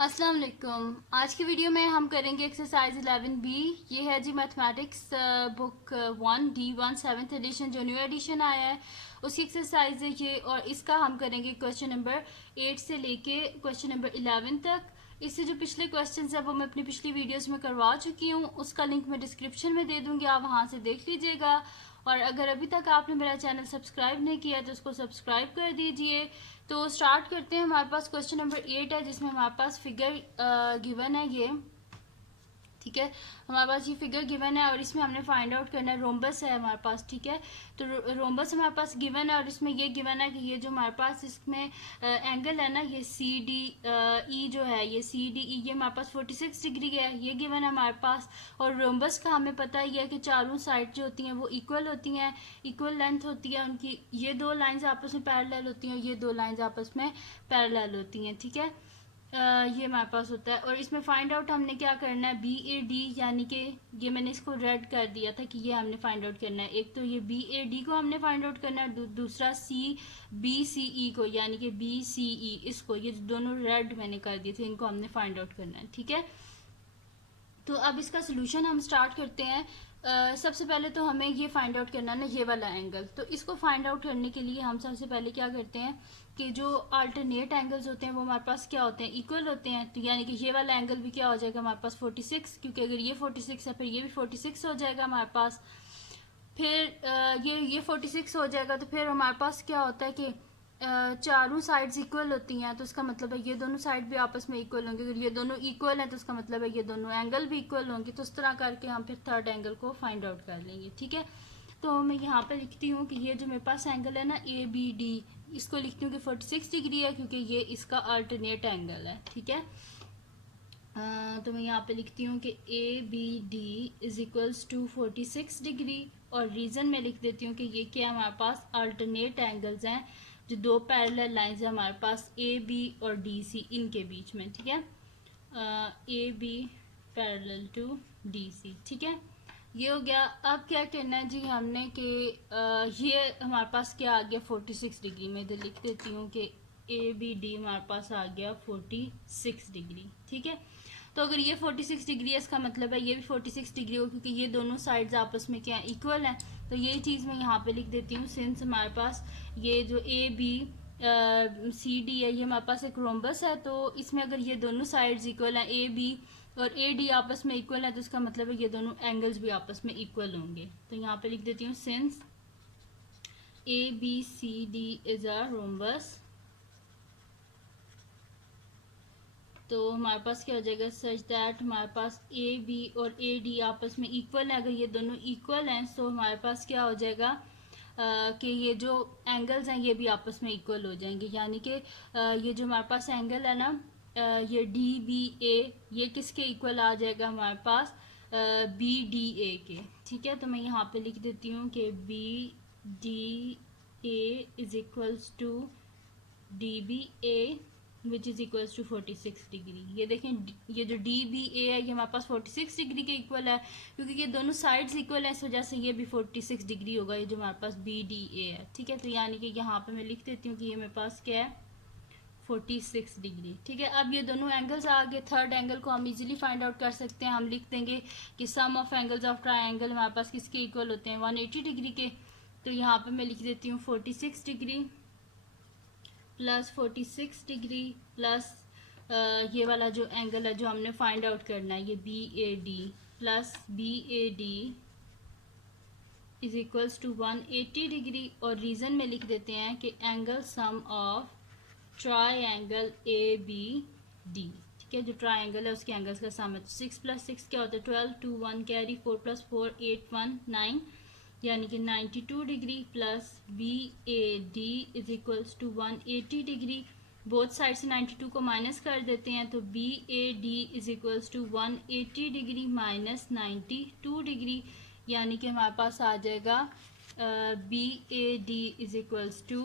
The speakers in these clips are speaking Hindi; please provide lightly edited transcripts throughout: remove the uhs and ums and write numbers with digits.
अस्सलाम वालेकुम। आज की वीडियो में हम करेंगे एक्सरसाइज 11B। ये है जी mathematics book 1D1 7th edition जो न्यू एडिशन आया है उसकी एक्सरसाइज है ये, और इसका हम करेंगे क्वेश्चन नंबर 8 से लेके क्वेश्चन नंबर 11 तक। इससे जो पिछले क्वेश्चन है वो मैं अपनी पिछली वीडियोस में करवा चुकी हूँ, उसका लिंक मैं डिस्क्रिप्शन में दे दूँगी, आप वहाँ से देख लीजिएगा। और अगर अभी तक आपने मेरा चैनल सब्सक्राइब नहीं किया तो उसको सब्सक्राइब कर दीजिए। तो स्टार्ट करते हैं। हमारे पास क्वेश्चन नंबर 8 है जिसमें हमारे पास फिगर गिवन है ये, ठीक है। हमारे पास ये फिगर गिवन है और इसमें हमने फाइंड आउट करना है, रोम्बस है हमारे पास, ठीक है। तो रोम्बस हमारे पास गिवन है और इसमें ये गिवन है कि ये जो हमारे पास इसमें एंगल है ना, ये सी डी ई जो है, ये सी डी ई ये हमारे पास 46 डिग्री है, ये गिवन है हमारे पास। और रोम्बस का हमें पता ही है कि चारों साइड जो होती हैं वो इक्वल होती हैं, इक्वल लेंथ होती है उनकी। ये दो लाइंस आपस में पैरेलल होती हैं और ये दो लाइंस आपस में पैरेलल होती हैं, ठीक है। ये हमारे पास होता है। और इसमें फाइंड आउट हमने क्या करना है, बी ए डी, यानी कि ये मैंने इसको रेड कर दिया था कि ये हमने फाइंड आउट करना है। एक तो ये बी ए डी को हमने फाइंड आउट करना है, दूसरा सी बी सी ई को, यानी कि बी सी ई इसको, ये दोनों रेड मैंने कर दिए थे, इनको हमने फाइंड आउट करना है, ठीक है। तो अब इसका सोल्यूशन हम स्टार्ट करते हैं। सबसे पहले तो हमें ये फाइंड आउट करना है ना, ये वाला एंगल। तो इसको फाइंड आउट करने के लिए हम सबसे पहले क्या करते हैं कि जो अल्टरनेट एंगल्स होते हैं वो हमारे पास क्या होते हैं, इक्वल होते हैं। तो यानी कि ये वाला एंगल भी क्या हो जाएगा हमारे पास 46, क्योंकि अगर ये 46 है फिर ये भी 46 हो जाएगा हमारे पास। फिर ये 46 हो जाएगा। तो फिर हमारे पास क्या होता है कि चारों साइड्स इक्वल होती हैं, तो इसका मतलब है ये दोनों साइड भी आपस में इक्वल होंगे। अगर ये दोनों इक्वल हैं तो इसका मतलब है ये दोनों एंगल भी इक्वल होंगे। तो इस तरह करके हम फिर थर्ड एंगल को फाइंड आउट कर लेंगे, ठीक है। तो मैं यहाँ पे लिखती हूँ कि ये जो मेरे पास एंगल है ना ए बी डी, इसको लिखती हूँ कि 46 डिग्री है क्योंकि ये इसका अल्टरनेट एंगल है, ठीक है। तो मैं यहाँ पे लिखती हूँ कि A B D is equals to 46 degree, और रीज़न में लिख देती हूँ कि ये क्या हमारे पास अल्टरनेट एंगल्स हैं, जो दो पैरेलल लाइंस है हमारे पास ए बी और डी सी, इनके बीच में, ठीक है। A B parallel to D C, ठीक है। ये हो गया। अब क्या करना है जी हमने कि ये हमारे पास क्या आ गया 46 डिग्री में, इधर लिख देती हूँ कि ए बी डी हमारे पास आ गया 46 डिग्री, ठीक है। तो अगर ये 46 डिग्री है इसका मतलब है ये भी 46 डिग्री हो, क्योंकि ये दोनों साइड्स आपस में क्या इक्वल हैं। तो ये चीज़ मैं यहाँ पे लिख देती हूँ। सिंस हमारे पास ये जो ए बी सी डी है ये हमारे पास एक रोम्बस है, तो इसमें अगर ये दोनों साइड्स इक्वल हैं, ए बी और ए डी आपस में इक्वल है, तो इसका मतलब है ये दोनों एंगल्स भी आपस में इक्वल होंगे। तो यहाँ पे लिख देती हूँ since A B C D is a rhombus, तो हमारे पास क्या हो जाएगा, सच दैट हमारे पास ए बी और ए डी आपस में इक्वल है। अगर ये दोनों इक्वल हैं तो हमारे पास क्या हो जाएगा कि ये जो एंगल्स हैं ये भी आपस में इक्वल हो जाएंगे। यानी कि ये जो हमारे पास एंगल है ना, ये डी बी ए, ये किसके इक्वल आ जाएगा हमारे पास, बी डी ए के, ठीक है। तो मैं यहाँ पे लिख देती हूँ कि B D A is equals to D B A which is equals to 46 degree. ये देखें, ये जो डी बी ए है ये हमारे पास 46 डिग्री के इक्वल है, क्योंकि ये दोनों साइड्स इक्वल है, इस वजह से ये भी 46 डिग्री होगा, ये जो हमारे पास बी डी ए है, ठीक है। तो यानी कि यहाँ पे मैं लिख देती हूँ कि ये मेरे पास क्या है 46 डिग्री, ठीक है। अब ये दोनों एंगल्स आ गए। थर्ड एंगल को हम इजीली फाइंड आउट कर सकते हैं। हम लिख देंगे कि सम ऑफ एंगल्स ऑफ ट्राइंगल हमारे पास किसके इक्वल होते हैं, 180 डिग्री के। तो यहाँ पे मैं लिख देती हूँ 46 डिग्री प्लस 46 डिग्री प्लस ये वाला जो एंगल है जो हमने फाइंड आउट करना है, ये B A D plus B A D is equals to 180 degree. और रीज़न में लिख देते हैं कि angle sum of triangle A B D, ठीक है। जो ट्राई एंगल है उसके एंगल्स का सम है। 6 प्लस 6 क्या होता है 12, 2 1 कैरी, 4 प्लस 4 8 1 9, यानी कि 92 degree plus B A D is equals to 180 degree. Both side से 92 को माइनस कर देते हैं, तो B A D is equals to 180 degree minus 92 degree, यानी कि हमारे पास आ जाएगा B A D is equals to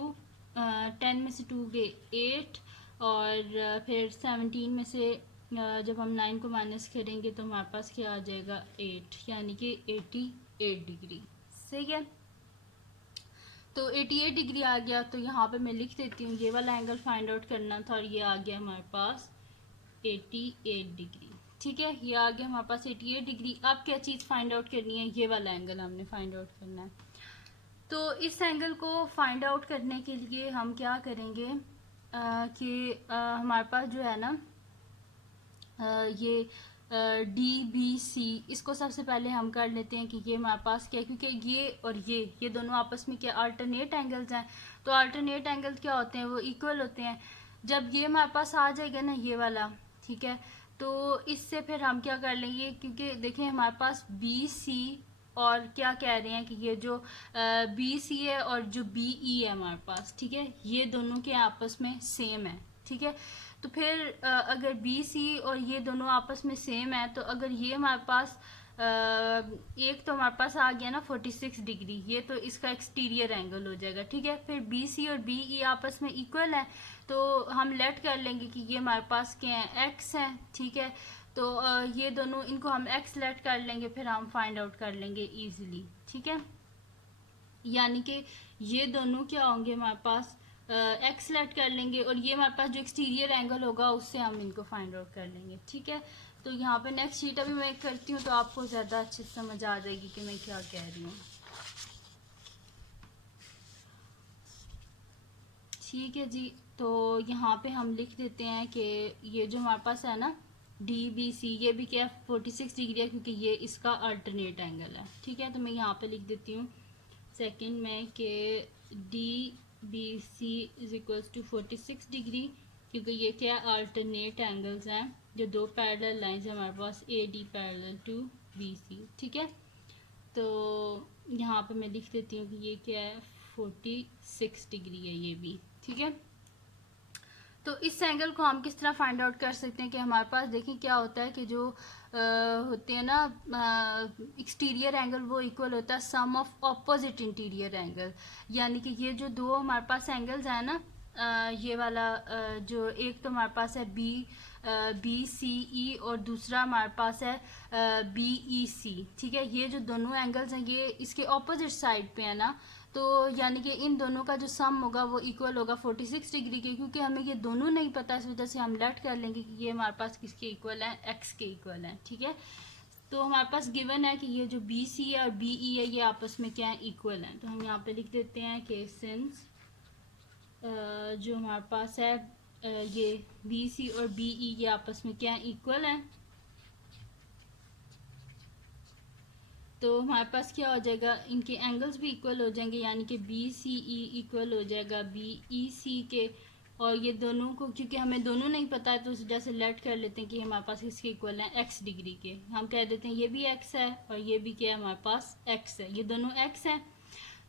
10 में से 2 गए 8, और फिर 17 में से जब हम 9 को माइनस करेंगे तो हमारे पास क्या आ जाएगा 8, यानी कि 88 डिग्री, सही है। तो 88 डिग्री आ गया। तो यहाँ पे मैं लिख देती हूँ ये वाला एंगल फाइंड आउट करना था और ये आ गया हमारे पास 88 डिग्री। ठीक है, ये आ गया हमारे पास 88 डिग्री। अब क्या चीज़ फाइंड आउट करनी है, ये वाला एंगल हमने फाइंड आउट करना है। तो इस एंगल को फाइंड आउट करने के लिए हम क्या करेंगे कि हमारे पास जो है ना ये DBC, इसको सबसे पहले हम कर लेते हैं कि ये हमारे पास क्या है, क्योंकि ये और ये दोनों आपस में क्या अल्टरनेट एंगल्स हैं। तो अल्टरनेट एंगल क्या होते हैं, वो इक्वल होते हैं। जब ये हमारे पास आ जाएगा ना ये वाला, ठीक है, तो इससे फिर हम क्या कर लेंगे, क्योंकि देखें हमारे पास BC और क्या कह रहे हैं कि ये जो BC है और जो BE है हमारे पास, ठीक है, ये दोनों के आपस में सेम है। ठीक है, तो फिर अगर BC और ये दोनों आपस में सेम है, तो अगर ये हमारे पास एक तो हमारे पास आ गया ना 46 डिग्री, ये तो इसका एक्सटीरियर एंगल हो जाएगा। ठीक है, फिर BC और BE आपस में इक्वल है, तो हम लेट कर लेंगे कि ये हमारे पास क्या है, X है। ठीक है, तो ये दोनों, इनको हम X लेट कर लेंगे, फिर हम फाइंड आउट कर लेंगे ईजिली। ठीक है, यानी कि ये दोनों क्या होंगे हमारे पास, X लेट कर लेंगे, और ये हमारे पास जो एक्सटीरियर एंगल होगा उससे हम इनको फाइंड आउट कर लेंगे। ठीक है, तो यहाँ पे नेक्स्ट शीट अभी मैं करती हूँ, तो आपको ज़्यादा अच्छे से समझ आ जाएगी कि मैं क्या कह रही हूँ। ठीक है जी, तो यहाँ पे हम लिख देते हैं कि ये जो हमारे पास है ना DBC, ये भी क्या 46 डिग्री है, क्योंकि ये इसका अल्टरनेट एंगल है। ठीक है, तो मैं यहाँ पे लिख देती हूँ सेकंड में कि DBC is equals to 46 degree, क्योंकि ये क्या अल्टरनेट एंगल्स हैं, जो दो पैरेलल लाइंस हैं हमारे पास, AD पैरेलल टू BC। ठीक है, तो यहाँ पे मैं लिख देती हूँ कि ये क्या है 46 डिग्री है ये भी। ठीक है, तो इस एंगल को हम किस तरह फाइंड आउट कर सकते हैं कि हमारे पास देखें क्या होता है कि जो होते हैं ना एक्सटीरियर एंगल, वो इक्वल होता है सम ऑफ ऑपोजिट इंटीरियर एंगल। यानी कि ये जो दो हमारे पास एंगल्स हैं ना, ये वाला जो एक तो हमारे पास है BCE और दूसरा हमारे पास है BEC। ठीक है, ये जो दोनों एंगल्स हैं ये इसके ऑपोजिट साइड पे है ना, तो यानी कि इन दोनों का जो सम होगा वो इक्वल होगा 46 डिग्री के। क्योंकि हमें ये दोनों नहीं पता, इस वजह से हम लेट कर लेंगे कि ये हमारे पास किसके इक्वल है, X के इक्वल है। ठीक है, तो हमारे पास गिवन है कि ये जो BC है और BE है ये आपस में क्या है, इक्वल है। तो हम यहाँ पे लिख देते हैं कि सिंस जो हमारे पास है ये BC और BE ये आपस में क्या है, इक्वल है, तो हमारे पास क्या हो जाएगा, इनके एंगल्स भी इक्वल हो जाएंगे, यानी कि BCE इक्वल हो जाएगा BEC के। और ये दोनों को, क्योंकि हमें दोनों नहीं पता है, तो उस वजह से लेट कर लेते हैं कि हमारे पास इसके इक्वल हैं X डिग्री के। हम कह देते हैं ये भी X है और ये भी क्या है हमारे पास X है, ये दोनों X हैं।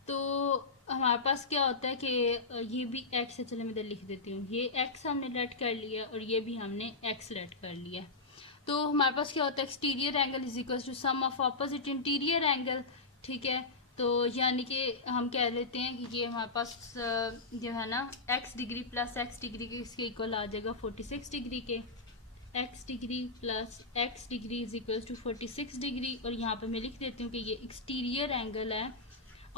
तो हमारे पास क्या होता है कि ये भी X है, चलो मैं इधर लिख देती हूँ, ये X हमने लेट कर लिया और ये भी हमने X लेट कर लिया। तो हमारे पास क्या होता है, exterior angle is equal to sum of opposite interior angle. ठीक है, तो यानी कि हम कह लेते हैं कि ये हमारे पास जो है ना X degree plus X degree के इसके इक्वल आ जाएगा 46 डिग्री के। X degree plus X degree is equal to 46 degree, और यहाँ पे मैं लिख देती हूँ कि ये एक्सटीरियर एंगल है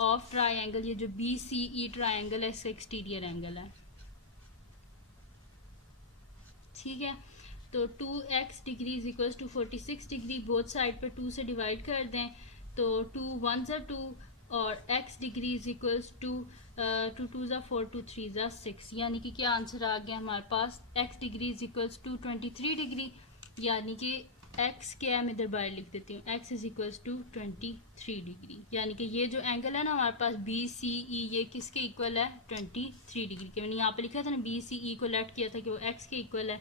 ऑफ ट्राइंगल, ये जो BCE ट्राइंगल है इसका एक्सटीरियर एंगल है। ठीक है, तो 2x degree is equal to 46 degree, both side पर 2 से डिवाइड कर दें, तो 2 1 ज़ा 2 और x degree is equal to 2 2 ज़ा 4 2 3 ज़ा 6, यानी कि क्या आंसर आ गया हमारे पास, x degree is equal to 23 degree, यानी कि x क्या है, मैं इधर बाहर लिख देती हूँ, x is equal to 23 degree. यानी कि ये जो एंगल है ना हमारे पास BCE, ये किसके इक्वल है, 23 डिग्री के। मैंने यहाँ पे लिखा था ना BCE को लेट किया था कि वो x के इक्वल है,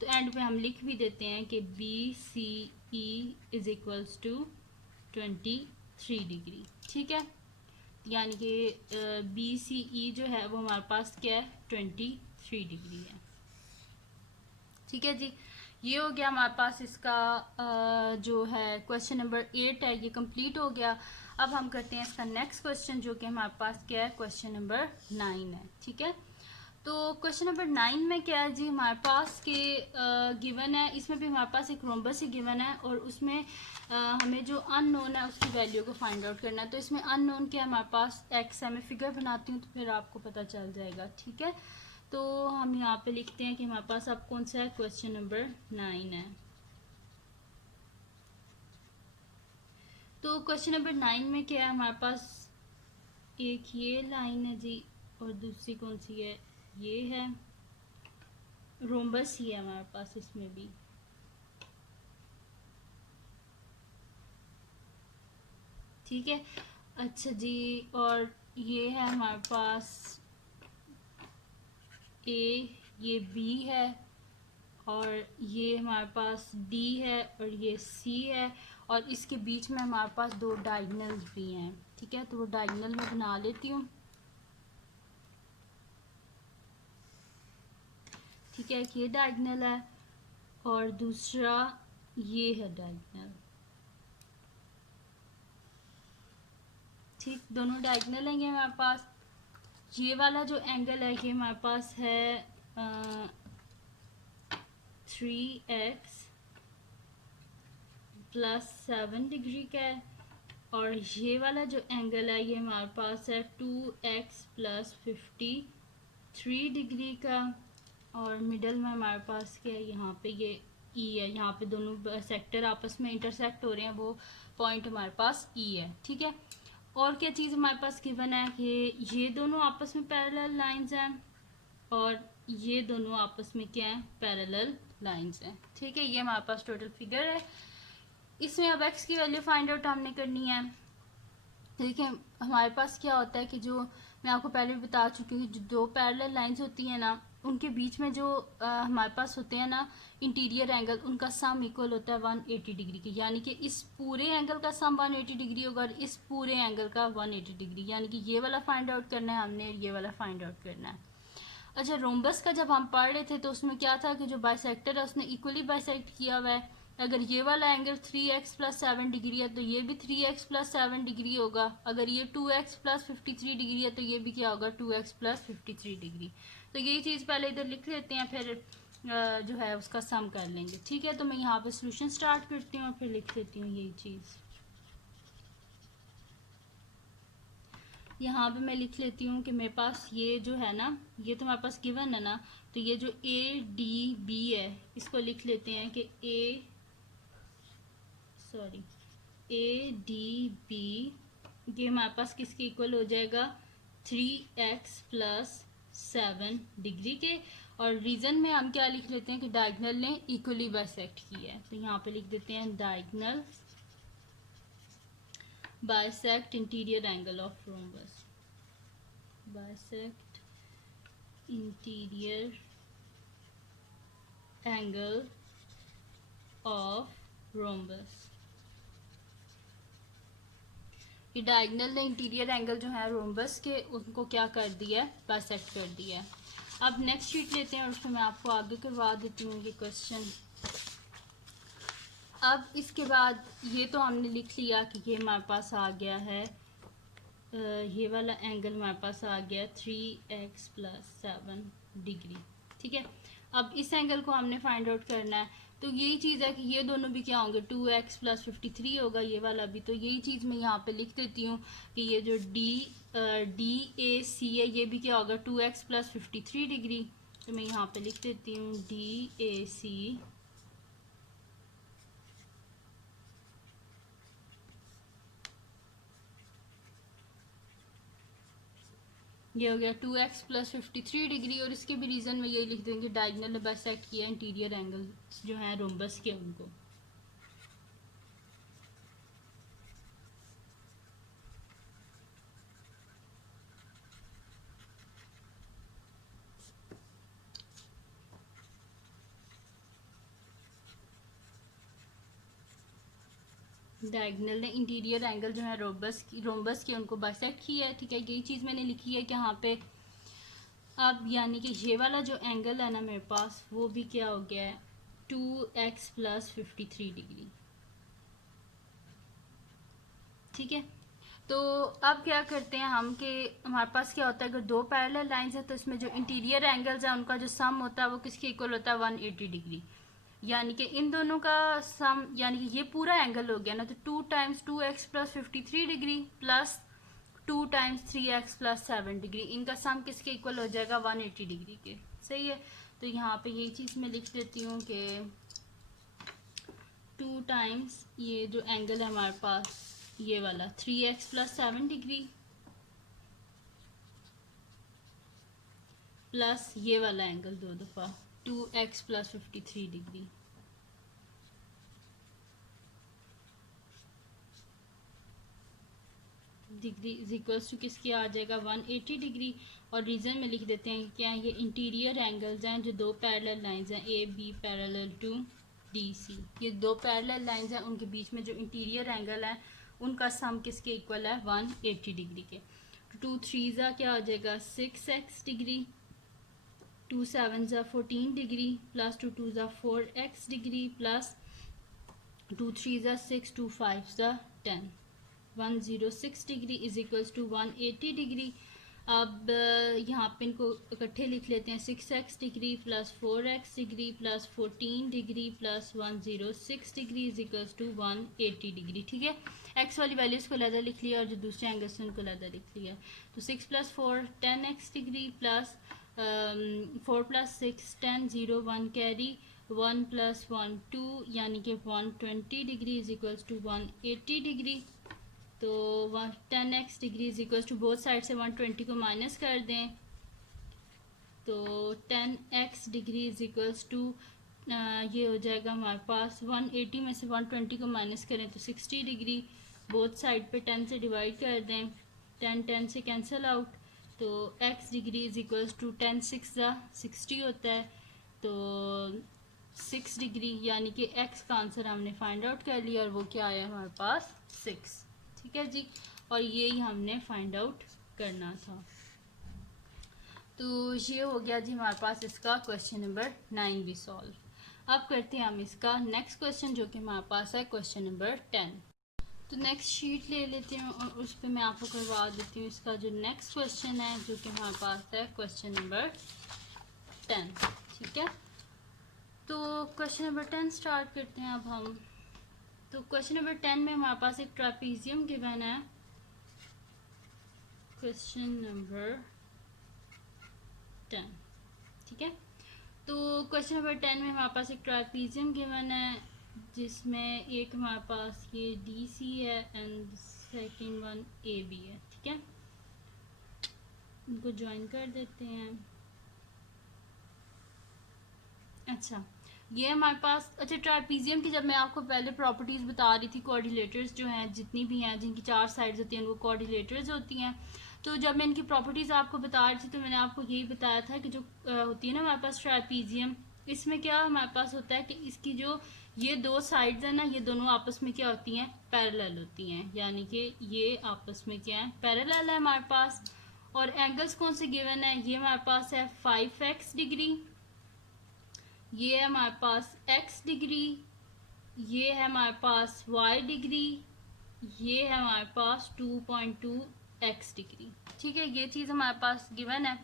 तो एंड पे हम लिख भी देते हैं कि BCE is equals to 23 degree. ठीक है, यानी कि BCE जो है वो हमारे पास क्या है, 23 डिग्री है। ठीक है जी, ये हो गया हमारे पास इसका जो है क्वेश्चन नंबर 8 है, ये कंप्लीट हो गया। अब हम करते हैं इसका नेक्स्ट क्वेश्चन, जो कि हमारे पास क्या है, क्वेश्चन नंबर 9 है। ठीक है, तो क्वेश्चन नंबर 9 में क्या है जी, हमारे पास के गिवन है, इसमें भी हमारे पास एक रोम्बस ही गिवन है, और उसमें हमें जो अननोन है उसकी वैल्यू को फाइंड आउट करना है। तो इसमें अननोन क्या है हमारे पास, x है, मैं फिगर बनाती हूँ तो फिर आपको पता चल जाएगा। ठीक है, तो हम यहाँ पे लिखते हैं कि हमारे पास अब कौन सा है, क्वेश्चन नंबर 9 है। तो क्वेश्चन नंबर 9 में क्या है हमारे पास, एक ये लाइन है जी और दूसरी कौन सी है, ये है, रोम्बस ही है हमारे पास इसमें भी। ठीक है, अच्छा जी, और ये है हमारे पास ए, ये बी है, और ये हमारे पास डी है, और ये सी है, और इसके बीच में हमारे पास दो डायगोनल्स भी हैं। ठीक है, तो वो डायगोनल मैं बना लेती हूँ। ठीक है, ये डायगोनल है और दूसरा ये है डायगोनल। ठीक, दोनों डायगोनल हैं हमारे पास। ये वाला जो एंगल है ये हमारे पास है 3x प्लस 7 डिग्री का है, और ये वाला जो एंगल है ये हमारे पास है 2x प्लस 53 डिग्री का, और मिडल में हमारे पास क्या है, यहाँ पे ये ई है, यहाँ पे दोनों सेक्टर आपस में इंटरसेक्ट हो रहे हैं, वो पॉइंट हमारे पास ई है। ठीक है, और क्या चीज़ हमारे पास गिवन है कि ये दोनों आपस में पैरेलल लाइंस हैं, और ये दोनों आपस में क्या है, पैरेलल लाइंस हैं। ठीक है, ये हमारे पास टोटल फिगर है। इसमें अब x की वैल्यू फाइंड आउट हमने करनी है। देखिए हमारे पास क्या होता है कि जो मैं आपको पहले भी बता चुकी हूँ, जो दो पैरेलल लाइंस होती हैं ना, उनके बीच में जो हमारे पास होते हैं ना इंटीरियर एंगल, उनका सम इक्वल होता है 180 डिग्री की। यानी कि इस पूरे एंगल का सम 180 डिग्री होगा और इस पूरे एंगल का 180 डिग्री, यानी कि ये वाला फाइंड आउट करना है हमने, ये वाला फाइंड आउट करना है। अच्छा, रोम्बस का जब हम पढ़ रहे थे तो उसमें क्या था कि जो बाइसेक्टर है उसने इक्वली बाइसेक्ट किया हुआ है। अगर ये वाला एंगल 3x प्लस 7 डिग्री है तो ये भी 3x प्लस 7 डिग्री होगा। अगर ये 2x प्लस 53 डिग्री है तो ये भी क्या होगा, 2x प्लस 53 डिग्री। तो यही चीज़ पहले इधर लिख लेते हैं, फिर जो है उसका सम कर लेंगे। ठीक है, तो मैं यहाँ पे सोल्यूशन स्टार्ट करती हूँ और फिर लिख लेती हूँ यही चीज़। यहाँ पे मैं लिख लेती हूँ कि मेरे पास ये जो है ना, ये तो हमारे पास गिवन है ना, तो ये जो ए डी बी है इसको लिख लेते हैं कि ए डी बी, ये हमारे पास किसके इक्वल हो जाएगा, 3x प्लस 7 डिग्री के। और रीजन में हम क्या लिख लेते हैं कि डायगोनल ने इक्वली बाइसेक्ट किया है, तो यहाँ पे लिख देते हैं diagonal bisect interior angle of rhombus, bisect interior angle of rhombus। ये डायगोनल ने इंटीरियर एंगल जो है रोम्बस के उनको क्या कर दिया है, बाइसेक्ट कर दिया है। अब नेक्स्ट शीट लेते हैं और उसको मैं आपको आगे करवा देती हूँ ये क्वेश्चन। अब इसके बाद ये तो हमने लिख लिया कि ये हमारे पास आ गया है, ये वाला एंगल हमारे पास आ गया 3x प्लस 7 डिग्री। ठीक है, अब इस एंगल को हमने फाइंड आउट करना है, तो यही चीज़ है कि ये दोनों भी क्या होंगे, 2x प्लस 53 होगा ये वाला भी। तो यही चीज़ मैं यहाँ पे लिख देती हूँ कि ये जो DAC है ये भी क्या होगा, 2x प्लस 53 डिग्री। तो मैं यहाँ पे लिख देती हूँ DAC ये हो गया 2x प्लस 53 डिग्री। और इसके भी रीज़न में यही लिख देंगे, डायगोनल ने बाइसेक्ट किया इंटीरियर एंगल जो है रोम्बस के उनको। डायगोनल ने इंटीरियर एंगल जो है रोम्बस के उनको बाइसेक्ट किया है। ठीक है, यही चीज़ मैंने लिखी है कि यहाँ पे अब यानी कि ये वाला जो एंगल है ना मेरे पास, वो भी क्या हो गया है, 2x प्लस 53 डिग्री। ठीक है, तो अब क्या करते हैं हम कि हमारे पास क्या होता है, अगर दो पैरेलल लाइंस है तो इसमें जो इंटीरियर एंगल्स है उनका जो सम होता है वो किसके इक्वल होता है, 180 डिग्री। यानी कि इन दोनों का सम, यानी कि ये पूरा एंगल हो गया ना, तो 2 times 2x plus 53 degree plus 2 times 3x plus 7 degree, इनका सम किसके इक्वल हो जाएगा 180 डिग्री के। सही है, तो यहाँ पे यही चीज़ मैं लिख देती हूँ कि 2 टाइम्स ये जो एंगल है हमारे पास ये वाला 3x प्लस 7 डिग्री प्लस ये वाला एंगल 2 दफ़ा 2x plus 53 degree. Degree is equals to किसकी आ जाएगा 180 डिग्री। और रीज़न में लिख देते हैं क्या ये इंटीरियर एंगल्स हैं जो दो पैरेलल लाइंस हैं A B parallel to D C, ये दो पैरेलल लाइंस हैं उनके बीच में जो इंटीरियर एंगल है उनका सम किसके इक्वल है 180 डिग्री के। 2 3 ज़ा क्या हो जाएगा 6x डिग्री, 2 7 ज़ा 14 डिग्री प्लस 2 2 ज़ा 4x डिग्री प्लस 2 3 ज़ा 6 2 5 ज़ा 10 106 degree is equals to 180 degree. अब यहाँ पे इनको इकट्ठे लिख लेते हैं 6x degree plus 4x degree plus 14 degree plus 106 degree is equals to 180 degree. ठीक है, x वाली वैल्यूज़ को अलग लिख लिया और जो दूसरे एंगल से उनको अलग लिख लिया। तो 6 plus 4 10x degree plus 4 plus 6 10 0 1 carry 1 plus 1 2 यानी कि 120 degree is equals to 180 degree. तो 10x degree is equal to both side से 120 को माइनस कर दें तो 10x degree is equals to ये हो जाएगा हमारे पास 180 में से 120 को माइनस करें तो 60 डिग्री, बोथ साइड पे 10 से डिवाइड कर दें 10 10 से कैंसिल आउट तो x degree is equals to 10 6 60 होता है। तो 6 डिग्री यानी कि x का आंसर हमने फाइंड आउट कर लिया और वो क्या आया हमारे पास 6। ठीक है जी, और ये ही हमने फाइंड आउट करना था। तो ये हो गया जी हमारे पास इसका क्वेश्चन नंबर 9 भी सॉल्व। अब करते हैं हम इसका नेक्स्ट क्वेश्चन जो कि हमारे पास है क्वेश्चन नंबर 10। तो नेक्स्ट शीट ले लेती हूँ और उस पर मैं आपको करवा देती हूँ इसका जो नेक्स्ट क्वेश्चन है जो कि हमारे पास है क्वेश्चन नंबर 10। ठीक है, तो क्वेश्चन नंबर 10 स्टार्ट करते हैं अब हम। तो क्वेश्चन नंबर 10 में हमारे पास एक ट्रेपीजियम गिवन है। क्वेश्चन नंबर 10, ठीक है, तो क्वेश्चन नंबर 10 में हमारे पास एक ट्रेपीजियम गिवन है जिसमें एक हमारे पास ये डी सी है and second one A B है। ठीक है, इनको ज्वाइन कर देते हैं। अच्छा, ये हमारे पास अच्छा ट्राइपीजियम की जब मैं आपको पहले प्रॉपर्टीज़ बता रही थी, कोऑर्डिनेटर्स जो हैं जितनी भी हैं जिनकी 4 साइड्स होती हैं वो कोऑर्डिनेटर्स होती हैं। तो जब मैं इनकी प्रॉपर्टीज़ आपको बता रही थी तो मैंने आपको यही बताया था कि जो होती है ना हमारे पास ट्राइपीजियम, इसमें क्या हमारे पास होता है कि इसकी जो ये दो साइड्स हैं ना ये दोनों आपस में क्या होती हैं पैरेलल होती हैं, यानी कि ये आपस में क्या है पैरेलल है हमारे पास। और एंगल्स कौन से गिवन है, ये हमारे पास है 5x डिग्री, ये है हमारे पास x डिग्री, ये है हमारे पास y डिग्री, ये है हमारे पास 2.2x डिग्री। ठीक है, ये चीज़ हमारे पास गिवन है।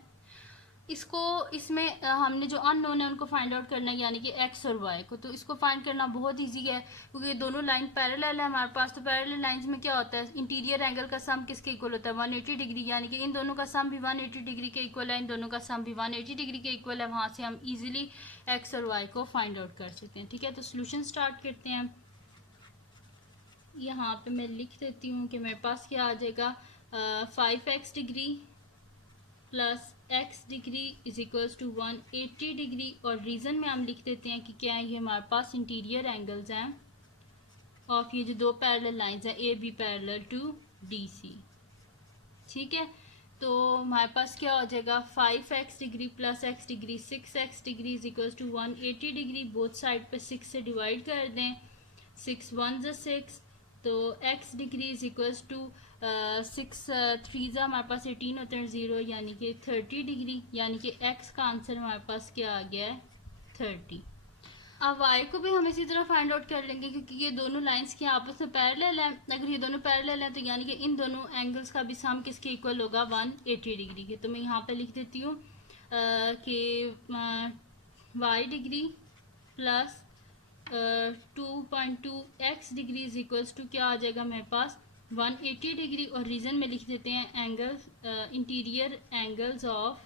इसको इसमें हमने जो अननोन है उनको फाइंड आउट करना है यानी कि x और y को। तो इसको फाइंड करना बहुत इजी है क्योंकि ये दोनों लाइन पैरेलल है हमारे पास। तो पैरेलल लाइंस में क्या होता है इंटीरियर एंगल का सम किसके इक्वल होता है 180 डिग्री, यानी कि इन दोनों का सम भी 180 डिग्री के इक्वल है, इन दोनों का सम भी 180 डिग्री के इक्वल है। वहाँ से हम ईजिली x और y को फाइंड आउट कर सकते हैं। ठीक है, तो सोल्यूशन स्टार्ट करते हैं। यहाँ पे मैं लिख देती हूँ कि मेरे पास क्या आ जाएगा 5x degree plus x degree is equals to 180 degree. और रीज़न में हम लिख देते हैं कि क्या है ये हमारे पास इंटीरियर एंगल्स हैं ऑफ ये जो दो पैरेलल लाइंस हैं A B parallel to D C. ठीक है, तो हमारे पास क्या हो जाएगा 5x degree plus x degree 6x degree is equals to 180 degree. Both side पे 6 से डिवाइड कर दें, 6 1 ज़ा 6 तो x degree is equals to 6 3 ज़ा हमारे पास 18 होते हैं 0 यानी कि 30 डिग्री, यानी कि x का आंसर हमारे पास क्या आ गया है 30। अब y को भी हम इसी तरह फाइंड आउट कर लेंगे क्योंकि ये दोनों लाइंस के आपस में पैरेलल हैं। अगर ये दोनों पैरेलल हैं तो यानी कि इन दोनों एंगल्स का भी सम किसके इक्वल होगा 180 डिग्री के। तो मैं यहाँ पे लिख देती हूँ कि y degree plus 2.2x degree is equals to क्या आ जाएगा मेरे पास 180 डिग्री, और रीज़न में लिख देते हैं एंगल्स, इंटीरियर एंगल्स ऑफ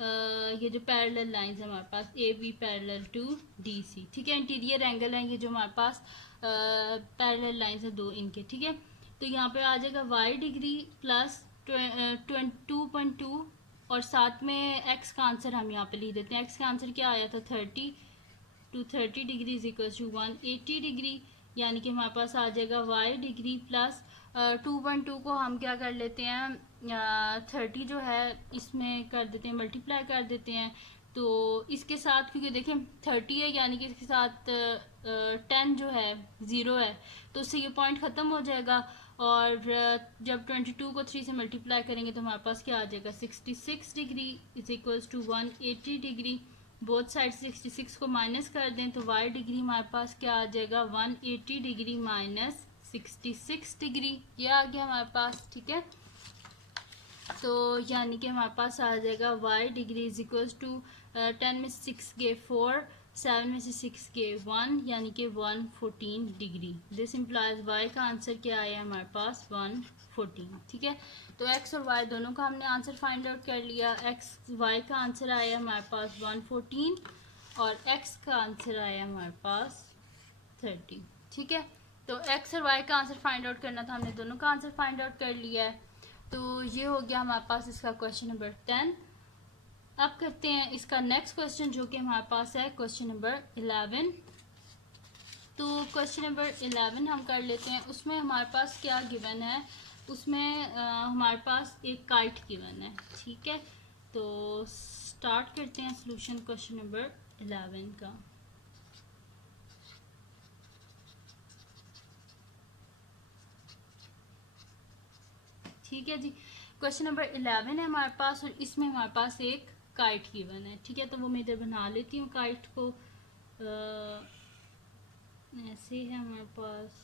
ये जो पैरेलल लाइंस है हमारे पास A B parallel to D C, ठीक है। इंटीरियर एंगल है ये जो हमारे पास पैरेलल लाइंस है दो इनके, ठीक है। तो यहाँ पे आ जाएगा वाई डिग्री प्लस 2.2 और साथ में एक्स का आंसर हम यहाँ पे लिख देते हैं। एक्स का आंसर क्या आया था 30 to 30 degree is equal to 180 degree, यानी कि हमारे पास आ जाएगा वाई डिग्री प्लस 2.2 को हम क्या कर लेते हैं 30 जो है इसमें कर देते हैं मल्टीप्लाई कर देते हैं। तो इसके साथ क्योंकि देखें 30 है यानी कि इसके साथ 10 जो है 0 है, तो उससे ये पॉइंट ख़त्म हो जाएगा। और जब 22 को 3 से मल्टीप्लाई करेंगे तो हमारे पास क्या आ जाएगा 66 degree is equals to 180 degree. Both side 66 को माइनस कर दें तो वाई डिग्री हमारे पास क्या आ जाएगा 180 डिग्री माइनस 66 डिग्री, ये आ गया हमारे पास, ठीक है। तो यानी कि हमारे पास आ जाएगा y degree is equals to 10 में से 6 गए 4, 7 में से 6 गए 1, यानी कि 114 डिग्री। दिस इम्प्लाइज वाई का आंसर क्या आया हमारे पास 114, ठीक है। तो एक्स और वाई दोनों का हमने आंसर फाइंड आउट कर लिया। एक्स वाई का आंसर आया हमारे पास 114 और एक्स का आंसर आया हमारे पास 30, ठीक है। तो एक्स और वाई का आंसर फाइंड आउट करना था, हमने दोनों का आंसर फाइंड आउट कर लिया है। तो ये हो गया हमारे पास इसका क्वेश्चन नंबर 10। अब करते हैं इसका नेक्स्ट क्वेश्चन जो कि हमारे पास है क्वेश्चन नंबर 11। तो क्वेश्चन नंबर 11 हम कर लेते हैं। उसमें हमारे पास क्या गिवन है, उसमें हमारे पास एक काइट गिवन है, ठीक है। तो स्टार्ट करते हैं सॉल्यूशन क्वेश्चन नंबर 11 का। ठीक है जी, क्वेश्चन नंबर 11 है हमारे पास और इसमें हमारे पास एक काइट गिवन है, ठीक है। तो वो मैं इधर बना लेती हूँ काइट को। ऐसे है हमारे पास,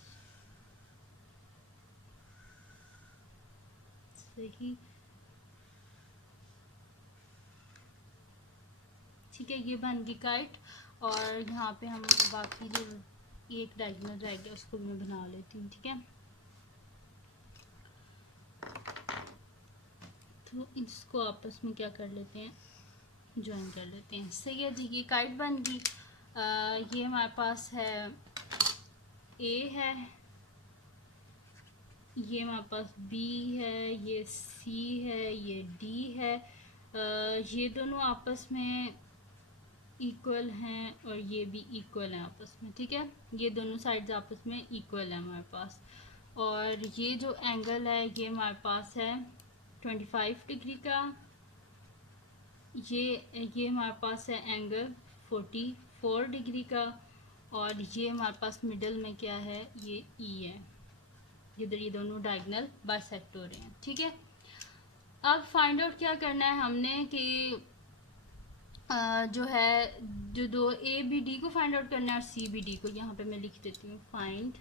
सही, ठीक है। ये बन गई काइट और यहाँ पे हम बाकी जो एक डायगोनल रह गया उसको भी मैं बना लेती हूँ, ठीक है। तो इसको आपस में क्या कर लेते हैं, ज्वाइन कर लेते हैं, सही है जी। ये काइट बन गई। ये हमारे पास है ए है, ये हमारे पास बी है, ये सी है, ये डी है। ये दोनों आपस में इक्वल हैं और ये भी इक्वल हैं आपस में, ठीक है। ये दोनों साइड्स आपस में इक्वल है हमारे पास। और ये जो एंगल है ये हमारे पास है 25 डिग्री का। ये हमारे पास है एंगल 44 डिग्री का। और ये हमारे पास मिडल में क्या है, ये ई है, जिधर ये दोनों डायगोनल बाइसेक्ट हो रहे हैं, ठीक है। अब फाइंड आउट क्या करना है हमने कि जो है जो दो ए बी डी को फाइंड आउट करना है और सी बी डी को। यहाँ पे मैं लिख देती हूँ फाइंड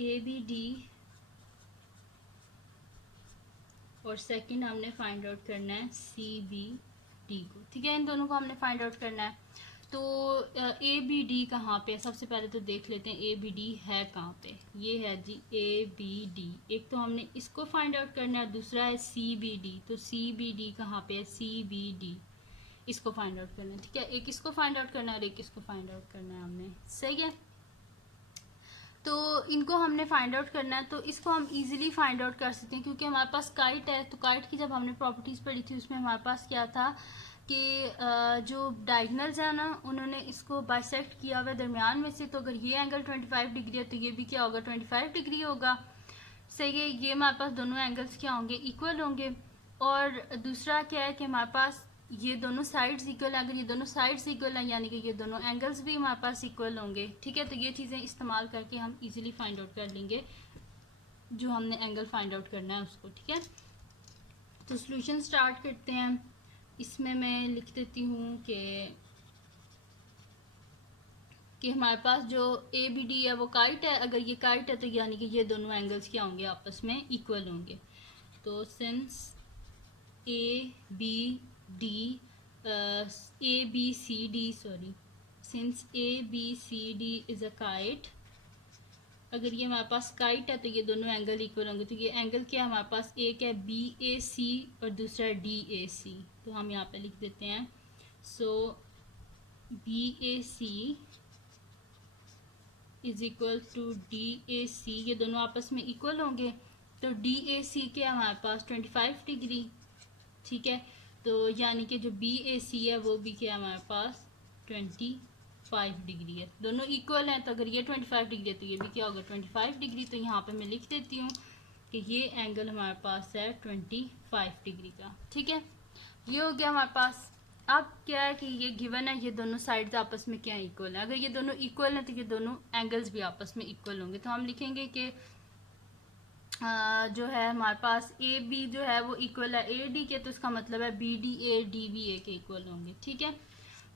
ए बी डी और सेकंड हमने फाइंड आउट करना है सी बी डी को, ठीक है। इन दोनों को हमने फाइंड आउट करना है। तो ए बी डी कहाँ पे है, सबसे पहले तो देख लेते हैं ए बी डी है कहाँ पे। ये है जी ए बी डी। एक तो हमने इसको फाइंड आउट करना है, दूसरा है सी बी डी। तो सी बी डी कहाँ पे है, सी बी डी, इसको फाइंड आउट करना है, ठीक है। एक इसको फाइंड आउट करना है और एक इसको फाइंड आउट करना है हमने, सही है। तो इनको हमने फाइंड आउट करना है, तो इसको हम इजीली फाइंड आउट कर सकते हैं क्योंकि हमारे पास काइट है। तो काइट की जब हमने प्रॉपर्टीज़ पढ़ी थी उसमें हमारे पास क्या था कि जो डायगोनल्स है ना उन्होंने इसको बाइसेक्ट किया हुआ दरमियान में से। तो अगर ये एंगल 25 डिग्री है तो ये भी क्या होगा 25 डिग्री होगा, सही है। ये हमारे पास दोनों एंगल्स क्या होंगे, इक्वल होंगे। और दूसरा क्या है कि हमारे पास ये दोनों साइड्स इक्वल है। अगर ये दोनों साइड्स इक्वल हैं यानी कि ये दोनों एंगल्स भी हमारे पास इक्वल होंगे, ठीक है। तो ये चीज़ें इस्तेमाल करके हम इजीली फाइंड आउट कर लेंगे जो हमने एंगल फाइंड आउट करना है उसको, ठीक है। तो सॉल्यूशन स्टार्ट करते हैं। इसमें मैं लिख देती हूँ कि हमारे पास जो ए बी डी है वो काइट है। अगर ये काइट है तो यानी कि ये दोनों एंगल्स क्या होंगे, आपस में इक्वल होंगे। तो since A B D A B C D sorry since ABCD is a kite, अगर ये हमारे पास काइट है तो ये दोनों एंगल इक्वल होंगे। तो ये एंगल क्या है हमारे पास, एक है BAC और दूसरा है DAC। तो हम यहाँ पे लिख देते हैं, so BAC is equal to DAC, ये दोनों आपस में इक्वल होंगे। तो DAC क्या है हमारे पास 25 डिग्री, ठीक है। तो यानी कि जो BAC है वो भी क्या है हमारे पास 25 डिग्री है, दोनों इक्वल हैं। तो अगर ये 25 डिग्री है तो ये भी क्या होगा 25 डिग्री। तो यहाँ पे मैं लिख देती हूँ कि ये एंगल हमारे पास है 25 डिग्री का, ठीक है। ये हो गया हमारे पास। अब क्या है कि ये गिवन है, ये दोनों साइड्स आपस में क्या इक्वल है। अगर ये दोनों इक्वल हैं तो ये दोनों एंगल्स भी आपस में इक्वल होंगे। तो हम लिखेंगे कि जो है हमारे पास ए बी जो है वो इक्वल है ए डी के, तो इसका मतलब है B D A D B A के इक्वल होंगे, ठीक है।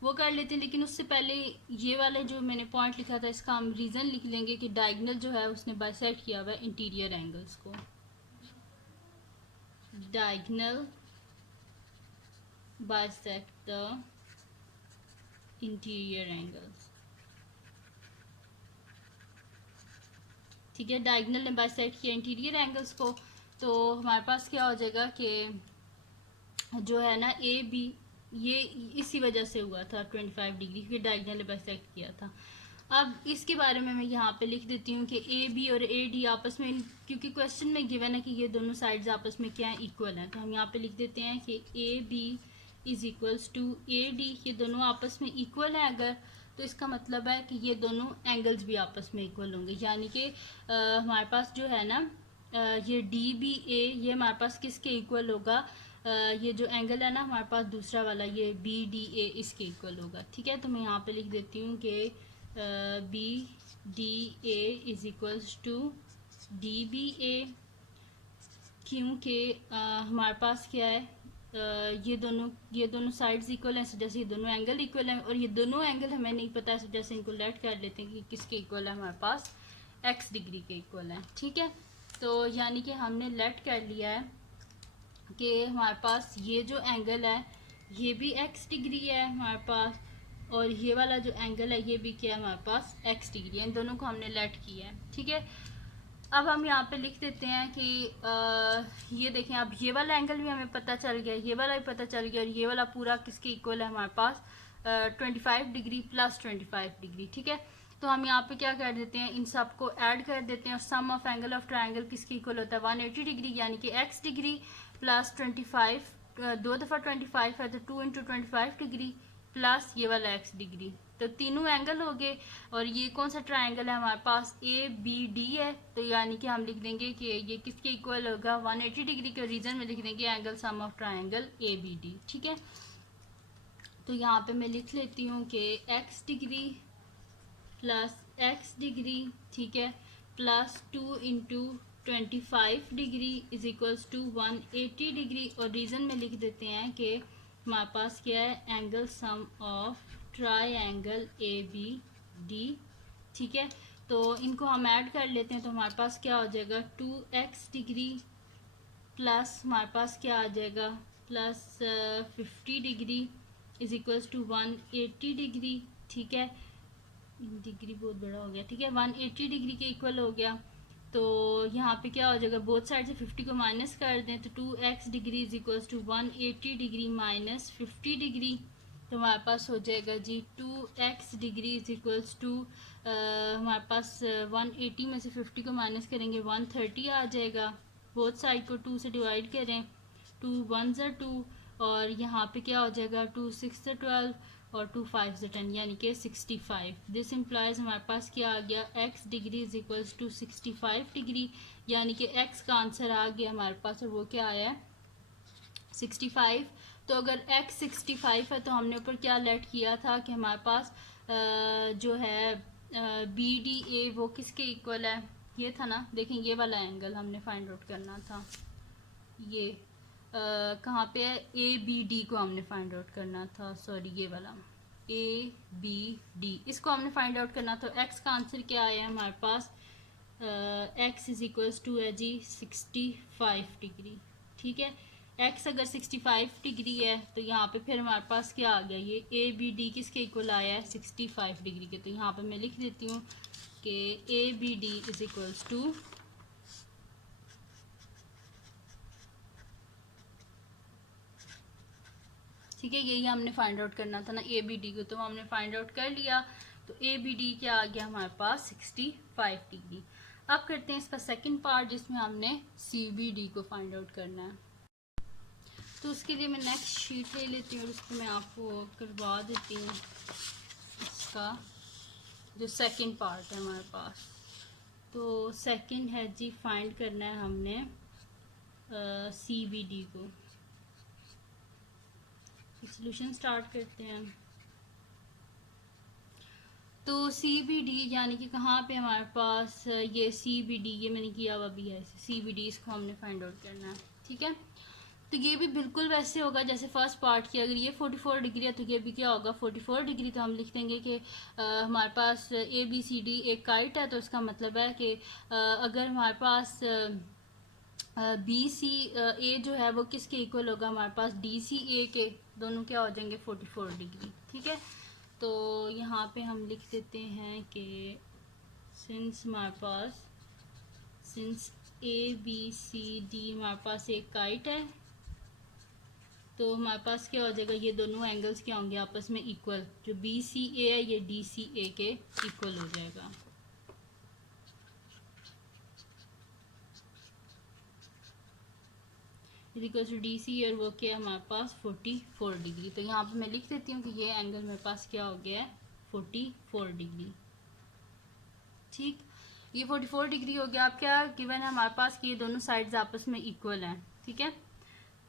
वो कर लेते हैं, लेकिन उससे पहले ये वाले जो मैंने पॉइंट लिखा था इसका हम रीज़न लिख लेंगे कि डायगोनल जो है उसने बाइसेक्ट किया हुआ है इंटीरियर एंगल्स को। Diagonal bisect the interior angles, ठीक है। डायगोनल ने बाइसेक्ट किया इंटीरियर एंगल्स को, तो हमारे पास क्या हो जाएगा कि जो है ना ए बी, ये इसी वजह से हुआ था 25 डिग्री, क्योंकि डायगोनल ने बाइसेक्ट किया था। अब इसके बारे में मैं यहाँ पे लिख देती हूँ कि ए बी और ए डी आपस में, क्योंकि क्वेश्चन में गिवन है कि ये दोनों साइड्स आपस में क्या है इक्वल हैं, तो हम यहाँ पे लिख देते हैं कि A B is equals to A D, ये दोनों आपस में इक्वल हैं अगर, तो इसका मतलब है कि ये दोनों एंगल्स भी आपस में इक्वल होंगे। यानी कि हमारे पास जो है ना ये डी बी ए, ये हमारे पास किसके इक्वल होगा, ये जो एंगल है ना हमारे पास दूसरा वाला ये बी डी ए इसके इक्वल होगा, ठीक है। तो मैं यहाँ पे लिख देती हूँ कि B D A is equals to D B A, क्योंकि हमारे पास क्या है ये दोनों साइड्स इक्वल हैं, जैसे ये दोनों एंगल इक्वल हैं, और ये दोनों एंगल हमें नहीं पता है, जैसे इनको लेट कर लेते हैं कि किसके इक्वल है, हमारे पास x डिग्री के इक्वल है, ठीक है। तो यानी कि हमने लेट कर लिया है कि हमारे पास ये जो एंगल है ये भी x डिग्री है हमारे पास, और ये वाला जो एंगल है ये भी क्या है हमारे पास x डिग्री है, इन दोनों को हमने लेट किया है, ठीक है। अब हम यहाँ पे लिख देते हैं कि ये देखें, अब ये वाला एंगल भी हमें पता चल गया, ये वाला भी पता चल गया, और ये वाला पूरा किसके इक्वल है हमारे पास 25 डिग्री प्लस 25 डिग्री, ठीक है। तो हम यहाँ पे क्या कर देते हैं, इन सब को ऐड कर देते हैं, और सम ऑफ एंगल ऑफ ट्रायंगल किसके इक्वल होता है 180 डिग्री, यानी कि x डिग्री प्लस 25, दो दफ़ा 25 है तो 2 इंटू 25 डिग्री प्लस ये वाला x डिग्री, तो तीनों एंगल हो गए। और ये कौन सा ट्रायंगल है हमारे पास ए बी डी है, तो यानी कि हम लिख देंगे कि ये किसके इक्वल होगा 180 डिग्री के, रीजन में लिख देंगे angle sum of triangle A B D, ठीक है। तो यहाँ पे मैं लिख लेती हूँ कि x degree plus x degree, ठीक है, plus 2 into 25 degree is equals to 180 degree, और रीजन में लिख देते हैं कि हमारे पास क्या है angle sum of triangle A B D, ठीक है। तो इनको हम ऐड कर लेते हैं, तो हमारे पास क्या हो जाएगा 2x डिग्री प्लस हमारे पास क्या आ जाएगा plus 50 degree is equals to 180 degree, ठीक है। डिग्री बहुत बड़ा हो गया, ठीक है, 180 डिग्री के इक्वल हो गया। तो यहाँ पे क्या हो जाएगा, बोथ साइड से 50 को माइनस कर दें, तो 2x degree is equals to 180 degree minus 50 degree, तो हमारे पास हो जाएगा जी 2x degree is equals to हमारे पास 180 में से 50 को माइनस करेंगे 130 आ जाएगा, बोथ साइड को 2 से डिवाइड करें, 2 1 ज़ा 2, और यहाँ पे क्या हो जाएगा 2 6 ज़ा 12 और 2 5 ज़ा 10, यानी कि 65। दिस इम्प्लाइज हमारे पास क्या आ गया x degree is equals to 65 degree, यानी कि x का आंसर आ गया हमारे पास, और वो क्या आया है 65। तो अगर x 65 है तो हमने ऊपर क्या लेट किया था कि हमारे पास जो है बी डी ए वो किसके इक्वल है, ये था ना, देखें ये वाला एंगल हमने फाइंड आउट करना था, ये कहाँ पे है ए बी डी को हमने फाइंड आउट करना था, सॉरी ये वाला ए बी डी, इसको हमने फाइंड आउट करना। तो x का आंसर क्या आया हमारे पास x इज इक्वल्स टू है जी 65 डिग्री, ठीक है। एक्स अगर 65 डिग्री है तो यहाँ पे फिर हमारे पास क्या आ गया, ये ए बी डी किसके इक्वल आया है 65 डिग्री के। तो यहाँ पे मैं लिख देती हूँ कि A B D is equals to ठीक है, यही हमने फाइंड आउट करना था ना ए बी डी को, तो हमने फाइंड आउट कर लिया। तो ए बी डी क्या आ गया हमारे पास 65 डिग्री। अब करते हैं इसका सेकंड पार्ट जिसमें हमने सी बी डी को फाइंड आउट करना है। तो उसके लिए मैं नेक्स्ट शीट ले लेती हूँ और उसको मैं आपको करवा देती हूँ। इसका जो सेकंड पार्ट है हमारे पास, तो सेकंड है जी फाइंड करना है हमने सी बी डी को। सॉल्यूशन स्टार्ट करते हैं। तो सी बी डी यानी कि कहाँ पे हमारे पास ये सी बी डी, ये मैंने किया हुआ भी है सी बी डी, इसको हमने फाइंड आउट करना है। ठीक है, तो ये भी बिल्कुल वैसे होगा जैसे फर्स्ट पार्ट की। अगर ये 44 डिग्री है तो ये भी क्या होगा 44 डिग्री। तो हम लिख देंगे कि हमारे पास ए बी सी डी एक काइट है, तो इसका मतलब है कि अगर हमारे पास बी सी ए जो है वो किसके इक्वल होगा, हमारे पास डी सी ए के, दोनों क्या हो जाएंगे 44 डिग्री। ठीक है, तो यहाँ पे हम लिख देते हैं कि सिंस हमारे पास since A B C D हमारे पास एक काइट है, तो हमारे पास क्या हो जाएगा, ये दोनों एंगल्स क्या होंगे आपस में इक्वल। जो बी सी ए है ये डी सी ए के इक्वल हो जाएगा। इक्वल टू डी सी और वो क्या है हमारे पास 44 डिग्री। तो यहाँ पे मैं लिख देती हूँ कि ये एंगल मेरे पास क्या हो गया है 44 डिग्री। ठीक, ये 44 डिग्री हो गया। अब क्या गिवन है हमारे पास कि ये दोनों साइड्स आपस में इक्वल हैं। ठीक है,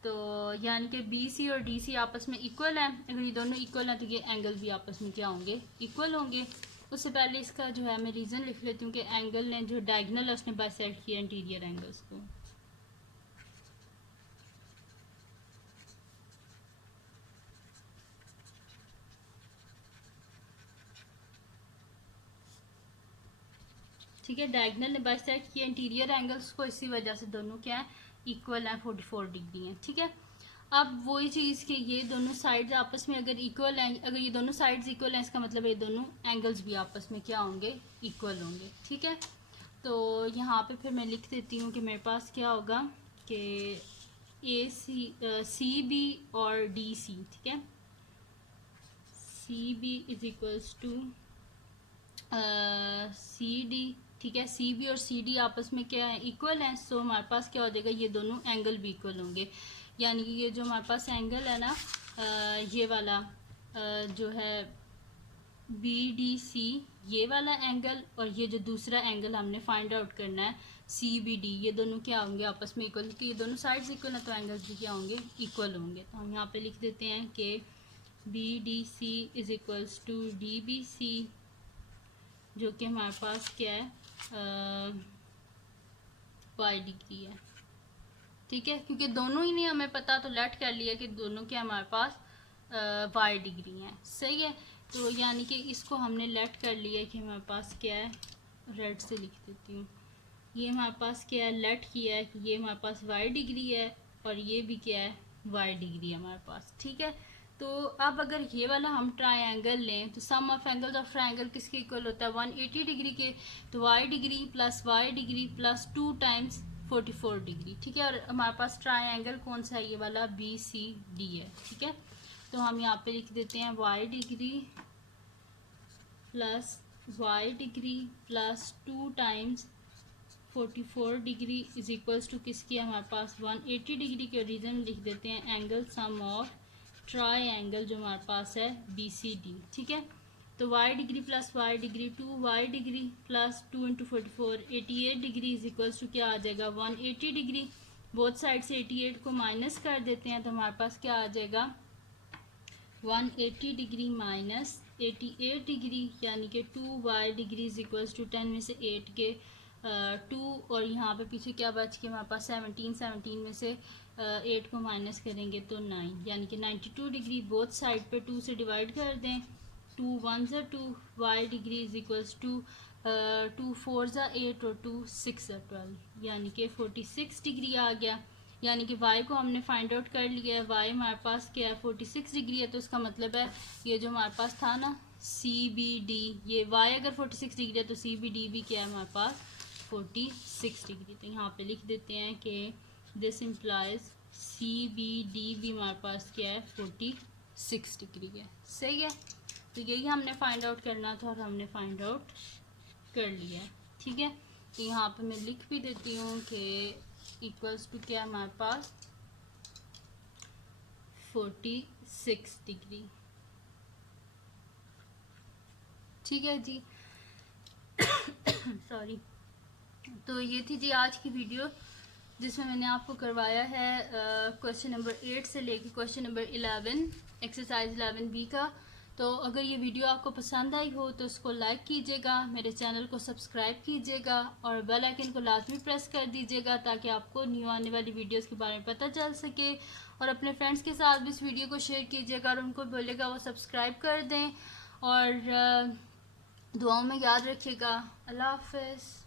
तो यानी कि बी सी और डी सी आपस में इक्वल हैं। अगर ये दोनों इक्वल हैं तो ये एंगल भी आपस में क्या होंगे, इक्वल होंगे। उससे पहले इसका जो है मैं रीज़न लिख लेती हूँ कि एंगल ने जो डायगोनल है उसने बाइसेक्ट किया इंटीरियर एंगल्स को। ठीक है, डायगोनल ने बाइसेक्ट किया इंटीरियर एंगल्स को, इसी वजह से दोनों क्या है इक्वल है 44 डिग्री हैं। ठीक है, अब वही चीज़ कि ये दोनों साइड्स आपस में अगर इक्वल हैं, अगर ये दोनों साइड्स इक्वल हैं इसका मतलब ये दोनों एंगल्स भी आपस में क्या होंगे, इक्वल होंगे। ठीक है, तो यहाँ पे फिर मैं लिख देती हूँ कि मेरे पास क्या होगा कि ए सी बी और डी सी। ठीक है, C B is equals to C D. ठीक है, सी बी और सी डी आपस में क्या है, इक्वल हैं। सो हमारे पास क्या हो जाएगा, ये दोनों एंगल भी इक्वल होंगे। यानी कि ये जो हमारे पास एंगल है ना ये वाला जो है बी डी सी, ये वाला एंगल, और ये जो दूसरा एंगल हमने फाइंड आउट करना है सी बी डी, ये दोनों क्या होंगे आपस में इक्वल, क्योंकि ये दोनों साइड्स इक्वल हैं तो एंगल्स भी क्या होंगे, इक्वल होंगे। तो हम यहाँ पे लिख देते हैं कि B D C is equals to D B C, जो कि हमारे पास क्या है वाई डिग्री है। ठीक है, क्योंकि दोनों ही नहीं हमें पता तो लेट कर लिया कि दोनों क्या हमारे पास वाई डिग्री हैं। सही है, तो यानी कि इसको हमने लेट कर लिया कि हमारे पास क्या है, रेड से लिख देती हूँ, ये हमारे पास क्या है लेट किया है कि ये हमारे पास वाई डिग्री है और ये भी क्या है वाई डिग्री है हमारे पास। ठीक है, तो अब अगर ये वाला हम ट्रायंगल लें तो sum of angles of triangle किसके इक्वल होता है 180 डिग्री के। तो y degree plus 2 times 44 degree. ठीक है, और हमारे पास ट्रायंगल कौन सा है, ये वाला बी सी डी है। ठीक है, तो हम यहाँ पे लिख देते हैं y degree plus 2 times 44 degree is equals to किसकी है हमारे पास 180 डिग्री के। रीजन लिख देते हैं एंगल सम ऑफ ट्रायंगल जो हमारे पास है बी सी डी। ठीक है, तो y degree plus y degree 2 y degree plus 2 into 44 88 degree is equals to क्या आ जाएगा 180 डिग्री। बोथ साइड से 88 को माइनस कर देते हैं तो हमारे पास क्या आ जाएगा 180 डिग्री माइनस 88 डिग्री, यानी कि 2 y degree is equals to 10 में से 8 के 2, और यहाँ पे पीछे क्या बच के हमारे पास 17 में से 8 को माइनस करेंगे तो 9, यानी कि 92 डिग्री। बोथ साइड पे 2 से डिवाइड कर दें, 2 1 ज़ा 2 y degree is equals to 2 4 ज़ा 8 और 2 6 ज़ा 12, यानी कि 46 डिग्री आ गया। यानी कि y को हमने फाइंड आउट कर लिया है। y हमारे पास क्या है 46 डिग्री है, तो इसका मतलब है ये जो हमारे पास था ना CBD, ये y अगर 46 डिग्री है तो CBD भी क्या है हमारे पास 46 डिग्री। तो यहाँ पे लिख देते हैं कि दिस इम्प्लाइज CBD भी हमारे पास क्या है 46 डिग्री है। सही है, तो यही हमने फाइंड आउट करना था और हमने फाइंड आउट कर लिया है। ठीक है, तो यहाँ पे मैं लिख भी देती हूँ कि इक्वल्स टू क्या हमारे पास 46 डिग्री। ठीक है जी सॉरी। तो ये थी जी आज की वीडियो जिसमें मैंने आपको करवाया है क्वेश्चन नंबर 8 से लेकर क्वेश्चन नंबर 11 एक्सरसाइज 11B का। तो अगर ये वीडियो आपको पसंद आई हो तो उसको लाइक कीजिएगा, मेरे चैनल को सब्सक्राइब कीजिएगा और बेल आइकन को लाजमी प्रेस कर दीजिएगा ताकि आपको न्यू आने वाली वीडियोस के बारे में पता चल सके। और अपने फ्रेंड्स के साथ भी इस वीडियो को शेयर कीजिएगा और उनको बोलेगा वो सब्सक्राइब कर दें। और दुआओं में याद रखिएगा। अल्लाह हाफ़िज़।